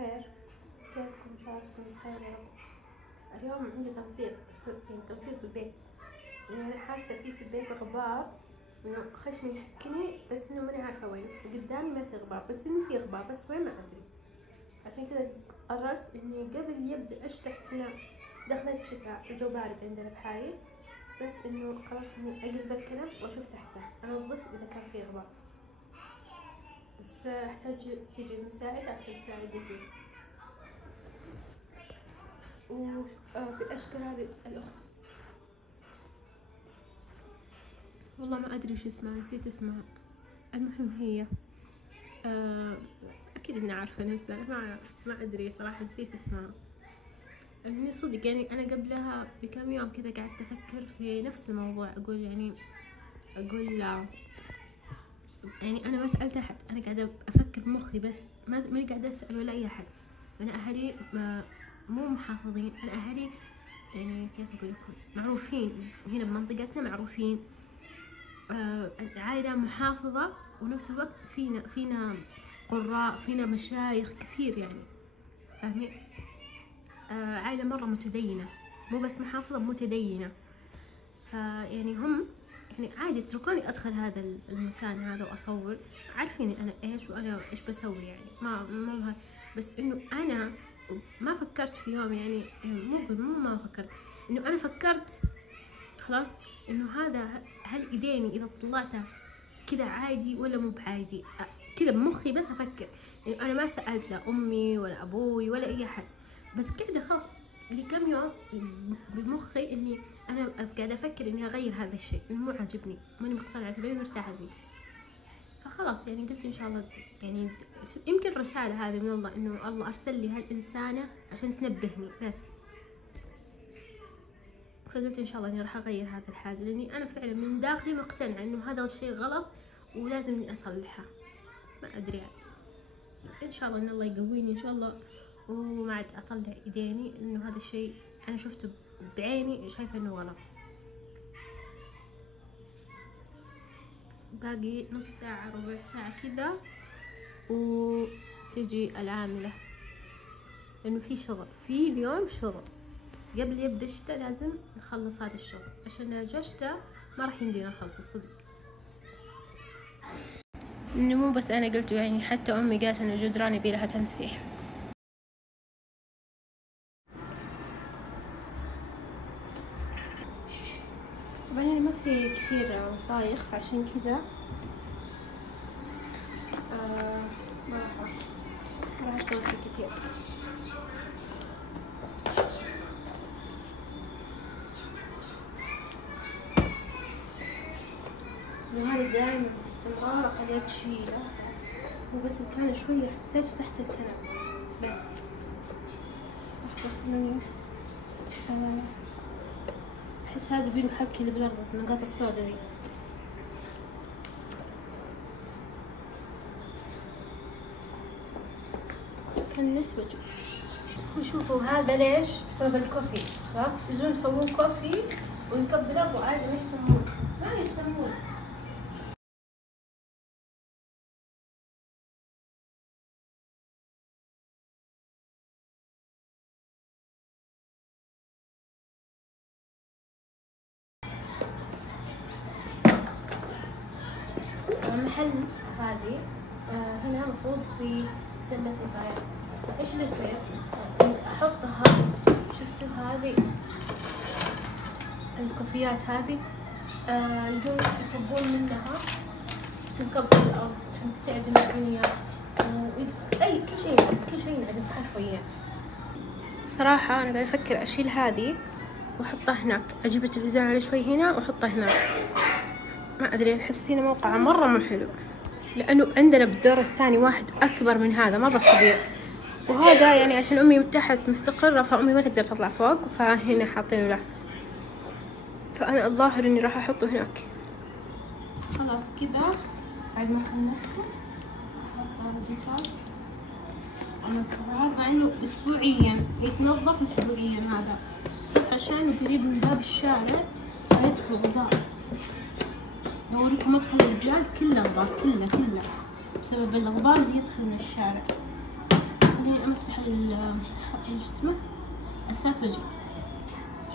بخير، كيفكم؟ شعرتكم بخير يا رب. اليوم عندي تنفيذ، يعني تنفيذ بالبيت. يعني أنا حاسة في البيت غبار، إنه خشني يحكني، بس إنه ماني عارفة وين. قدامي ما في غبار، بس إنه في غبار، بس وين ما أدري. عشان كذا قررت إني قبل يبدأ أشتح، إحنا دخلت شتاء، الجو بارد عندنا بحايل، بس إنه قررت إني أقلب الكنب وأشوف تحته، أنظف إذا كان في غبار. بس أحتاج تيجي المساعدة عشان تساعدني فيه. بالأشكال هذه الأخت، والله ما أدري وش اسمها، نسيت اسمها. المهم هي أكيد إني عارفة نفسها، ما أدري صراحة، نسيت اسمها. يعني صدق، يعني أنا قبلها بكم يوم كذا قعدت أفكر في نفس الموضوع، أقول يعني أنا ما سألت أحد، أنا قاعدة أفكر بمخي بس، ماني قاعدة أسأل ولا أي أحد. أنا أهلي مو محافظين، أنا أهلي يعني كيف أقول لكم، معروفين هنا بمنطقتنا، معروفين. عائلة محافظة، ونفس الوقت فينا قراء، فينا مشايخ كثير، يعني فاهمين. عائلة مرة متدينة، مو بس محافظة، متدينة. فيعني هم يعني عادي يتركوني أدخل هذا المكان هذا وأصور، عارفين أنا إيش وأنا إيش بسوي، يعني ما بس إنه أنا ما فكرت في يوم، يعني مو ما فكرت، إنه أنا فكرت خلاص إنه هل إيديني إذا طلعتها كذا عادي ولا مو بعادي. كذا بمخي بس أفكر، يعني أنا ما سألت لا أمي ولا أبوي ولا أي أحد، بس قاعدة خلاص لكم يوم بمخي إني أنا قاعدة أفكر إني أغير هذا الشيء، إنه مو عاجبني، ماني مقتنعة فيه، ماني مرتاحة فيه. فخلاص يعني قلت إن شاء الله، يعني يمكن رسالة هذه من الله، إنه الله أرسل لي هالإنسانة عشان تنبهني بس. فقلت إن شاء الله إني راح أغير هذه الحاجة، لأني أنا فعلا من داخلي مقتنعة إنه هذا الشيء غلط ولازم إني أصلحه. ما أدري يعني. إن شاء الله إن الله يقويني إن شاء الله، وما عاد أطلع إيديني، إنه هذا الشيء أنا شفته بعيني، شايفة إنه غلط. باقي نص ساعة ربع ساعة كذا وتجي العاملة، لأنه في شغل، في اليوم شغل قبل يبدأ الشتاء، لازم نخلص هذا الشغل، عشان جا الشتاء ما راح يمدينا نخلص الصدق. إنه مو بس أنا قلت، يعني حتى أمي قالت إنه الجدران يبي لها تمسيح. طبعا يعني ما في كثير وصايخ، عشان كذا ما راح أشتغل فيه كثير. وهذا دائما باستمرار أخليها تشيله، وبس كان شوية حسيته تحت الكنب بس. أحس هذا بينه حكي اللي بالأرض، النقاط السوداء ذي. كان نسوج. وشوفوا هذا ليش؟ بسبب الكوفي. خلاص يجون يسوون كوفي ويكب الأرض وعادي، ما يهتمون. المحل هذه هنا مفروض في سلة البيع. ايش اللي يصير؟ احطها، شفتوا هذه الكوفيات هذه، يجون يصبون منها، تنكب في الارض، تعدم الدنيا، كل شيء ينعدم حرفيا. صراحة انا قاعدة افكر اشيل هذه واحطها هناك، اجيب التلفزيون على شوي هنا واحطه هناك. ما ادري، احس هنا موقعه مرة مو حلو، لانه عندنا بالدور الثاني واحد اكبر من هذا مرة كبير، وهذا يعني عشان امي تحت مستقرة، فامي ما تقدر تطلع فوق، فهنا حاطينه له. فانا الظاهر اني راح احطه هناك. خلاص كذا بعد ما خلصته احط هذا الديتول. مع انه اسبوعيا يتنظف، اسبوعيا هذا بس عشان قريب من باب الشارع فيدخل غبار. بوريكم مدخل الرجال كله غبار، كله بسبب الغبار اللي يدخل من الشارع. خلينا خليني امسح اسمه اساس وجهي.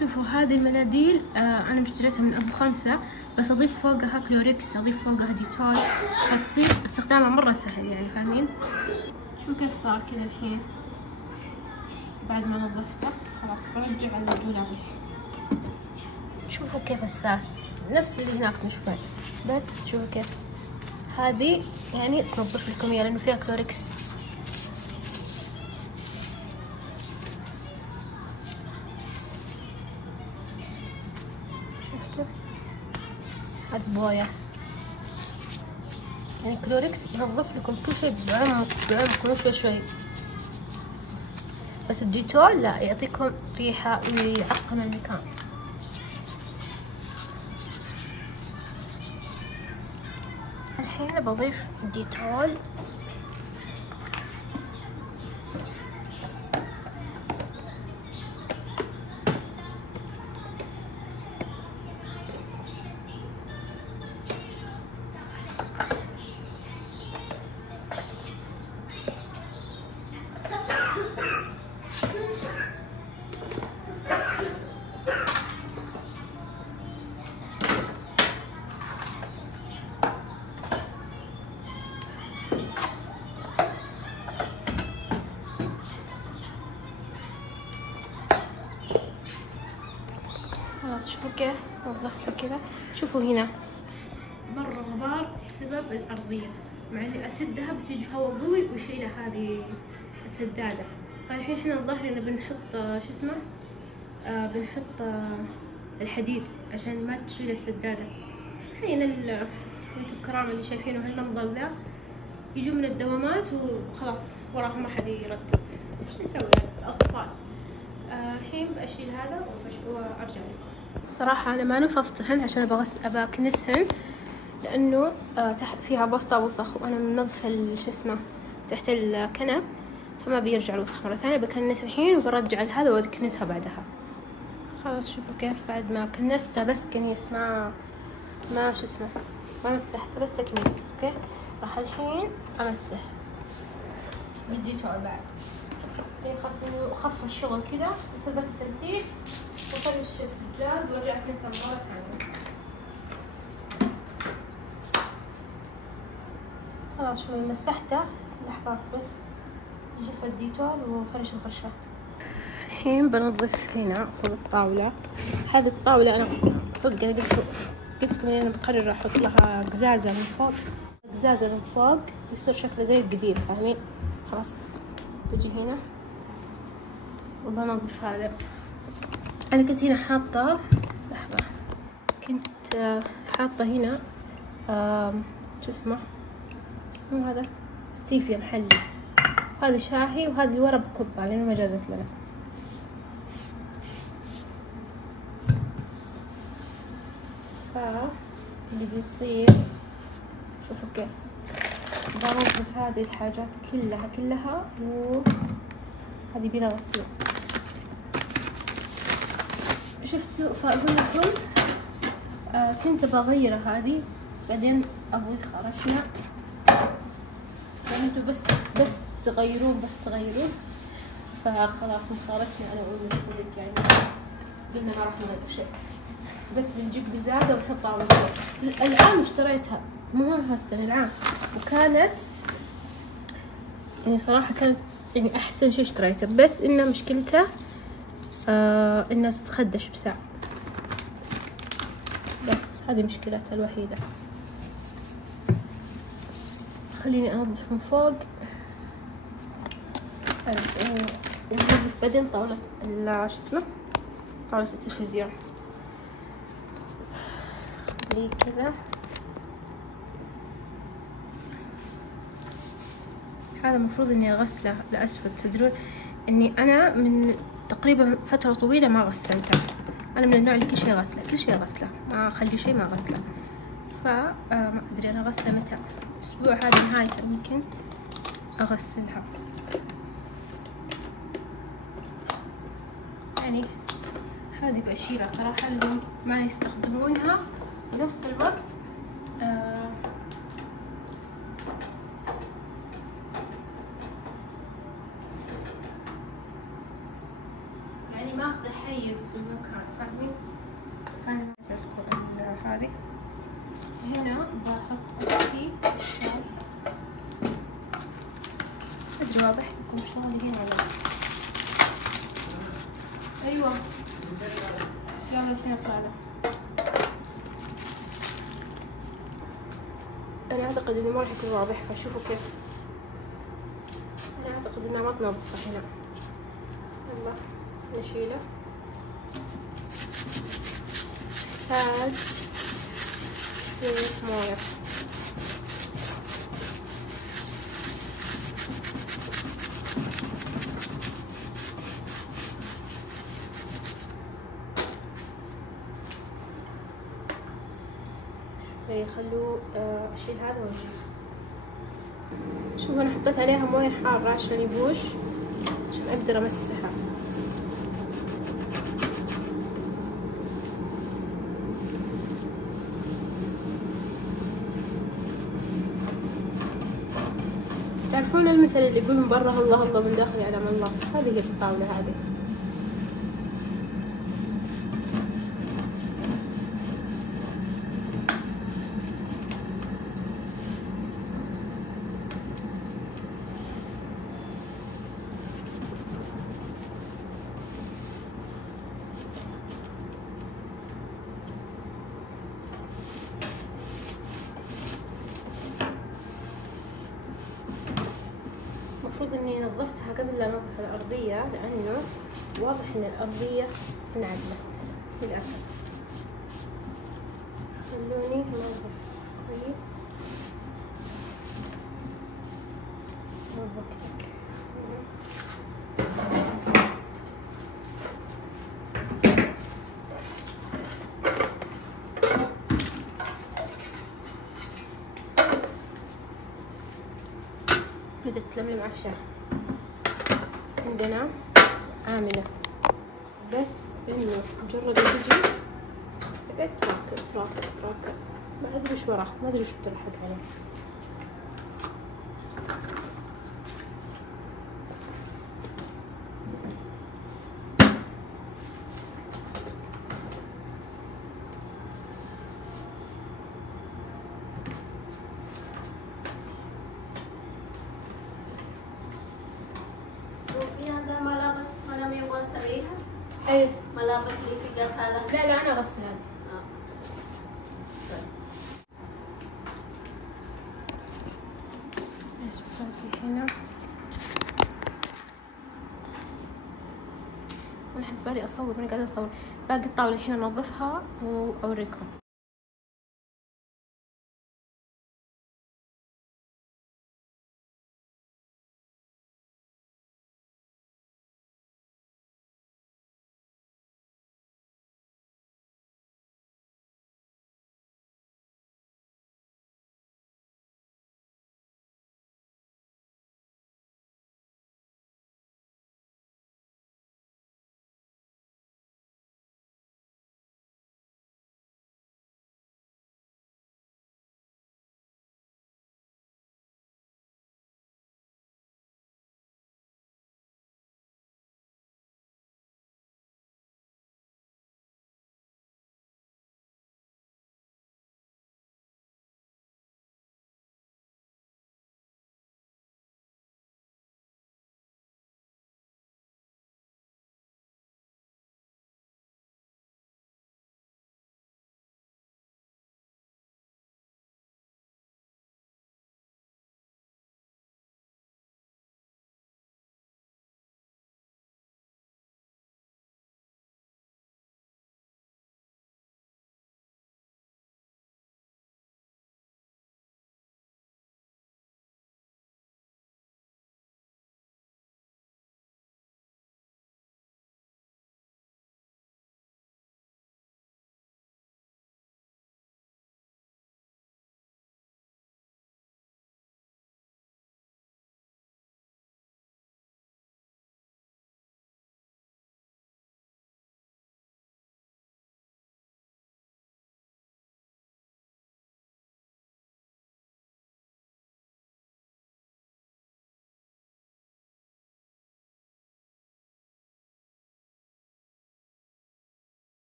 شوفوا هذه المناديل انا مشتريتها من ابو 5، بس اضيف فوقها كلوريكس، اضيف فوقها ديتول، فتصير استخدامها مره سهل يعني، فاهمين؟ شو كيف صار كذا الحين بعد ما نظفته. خلاص برجع على الدولاب. شوفوا كيف اساس نفس اللي هناك من شوي، بس شوفوا كيف هذه يعني تنظف لكم اياه لانه فيها كلوريكس. شفتوا هذه بويه يعني كلوريكس ينظف لكم كل شيء بعمق مو شوي شوي، بس الديتول لا يعطيكم ريحة ويعقم المكان. الحين بضيف ديتول خلاص. شوفوا كيف نظفته كذا. شوفوا هنا مرة غبار بسبب الأرضية، مع إني أسدها بس يجي هوا قوي ويشيله هذه السدادة. فالحين إحنا الظاهر إنه بنحط شو اسمه بنحط الحديد عشان ما تشيل السدادة. الحين انتم الكرام اللي شايفينه هالمنظر ذا يجوا من الدوامات وخلاص وراهم ما حد يرتب. ايش نسوي الأطفال؟ الحين بأشيل هذا وأرجع لكم. صراحة أنا ما نفضتهن عشان أبغى أكنسهن، لأنه تحت فيها بسطة وسخ، وأنا منظفة شو اسمه تحت الكنب، فما بيرجع الوسخ مرة ثانية. بكنس الحين وبرجع لهذا وأكنسها بعدها. خلاص شوفوا كيف بعد ما كنستها بس كنيس، ما شو اسمه ما مسحتها بس تكنيس. اوكي راح الحين أمسح بالديتول بعد. خلاص انه خف الشغل كذا، يصير بس التمسيح وفرش السجاد وارجع اكنسه مرة ثانية. خلاص شوي مسحته لحظات بس يجف الديتول وفرش الفرشة. الحين بنظف هنا فوق الطاولة. هذه الطاولة أنا صدق أنا قلت لكم إني أنا بقرر أحط لها قزازة من فوق، قزازة من فوق يصير شكله زي القديم، فاهمين؟ خلاص بجي هنا وبنظف هذا. أنا كنت هنا حاطة لحظة، كنت حاطة هنا شو اسمه هذا ستيفيا محلي، هذا شاهي وهذا اللي ورا بكبها لأنه ما جازت لنا. اللي بيصير شوفوا كيف بنظف هذه الحاجات كلها وهذه بلا غسيل. شفتوا فأقول لكم كنت بغيرها هذه بعدين أبوي خرجنا، يعني انتوا بس تغيرون فخلاص نخرجنا أنا وأمي السلك، يعني قلنا ما راح نغير شيء بس بنجيب قزازة ونحطها على الوجه. العام اشتريتها مو هالسنة العام، وكانت يعني صراحة كانت يعني أحسن شيء اشتريته، بس إنه مشكلته إنها تتخدش بساعة، بس هذه مشكلتها الوحيدة. خليني أنظف من فوق ونظف بعدين طاولة شو اسمه طاولة التلفزيون لي كذا. هذا المفروض اني اغسله الاسود. تدرون اني انا من تقريبا فترة طويلة ما غسلته، انا من النوع اللي كل شيء غسله ما اخلي شيء ما غسله، فما ادري انا غسله متى، الاسبوع هذا نهايته ممكن اغسلها. يعني هذه بأشيلها صراحة اللي ما يستخدمونها، بنفس الوقت ماخذة حيز في المكان، فاهمين؟ هاي هذه هنا بحط أكسي أدري واضح لكم شغلي هنا ولا؟ أيوة يلا الحين أطلع. أنا أعتقد إنه ما راح يكون واضح، فشوفوا كيف. أنا أعتقد إنها ما تنظفه هنا. يلا نشيله. هاد شوية موية. خلوه أشيل هذا وأجيب. شوفوا أنا حطيت عليها موية حارة عشان يبوش، عشان أقدر أمسحها. تعرفون المثل اللي يقول من برا الله الله من داخل يعلم الله؟ هذه هي الطاولة هذه. المفروض اني نظفتها قبل لا انظف الارضية، لانه واضح ان الارضية انعدلت للاسف. خلوني انظف كويس. وقتك بدأت تلملم عفشة. عندنا عاملة بس انه مجرد تجي تقعد تراكب ما ادري وش وراه، ما ادري وش بتلحق عليه. ايه ملابس اللي في غسالة؟ لا انا غسالة. ايش بسوي هنا؟ انا حد بالي اصور، انا قاعدة اصور. باقي الطاولة الحين انظفها واوريكم.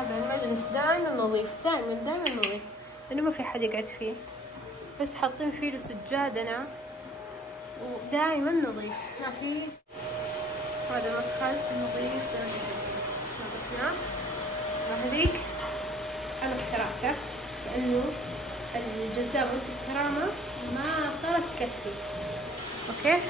هذا المجلس دائما نظيف، دائما نظيف، لأنه ما في حد يقعد فيه، بس حاطين فيه سجادنا ودائما نظيف، ما في. هذا المدخل نظيف زي ما شفتوا، نظفناه. وهذيك أنا اخترعته لأنه الجذابة والكرامة ما صارت تكفي. أوكي.